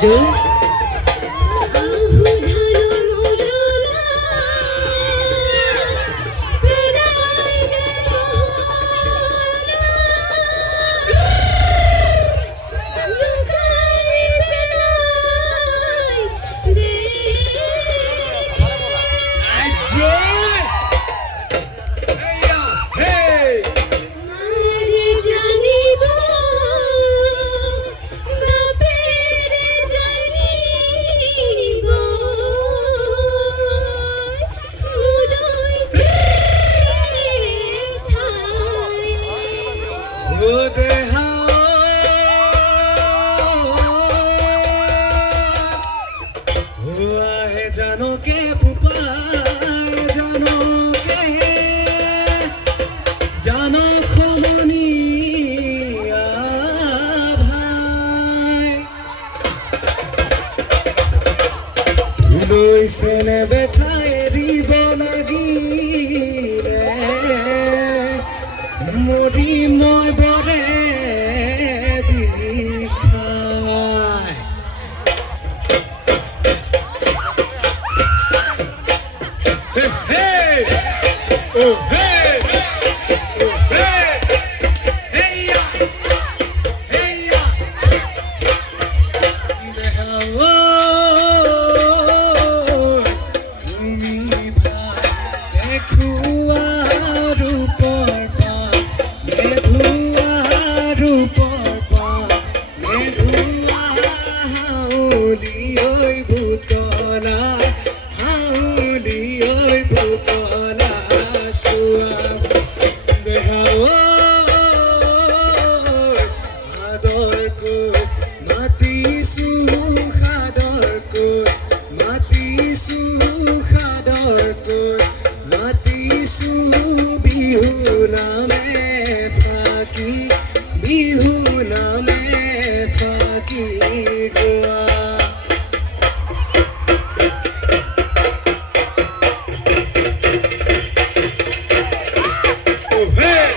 জয় জানো কে পুপায় জানো কে জানো খমনি ভাই লৈছে নে বেঠাই দিব লাগিলে মৰি মই বৰে বিষাই Oh, hey! Oh, hey! Hey, ya! Hey, ya! তুমি দেখুৱা ৰূপৰ মেধুৱা ৰূপৰ মেধুৱা হাউলি ঐ ভূতলা হাউলি ঐ ভূতলা বিহু নামে ফাকি গোৱা Oh, hey!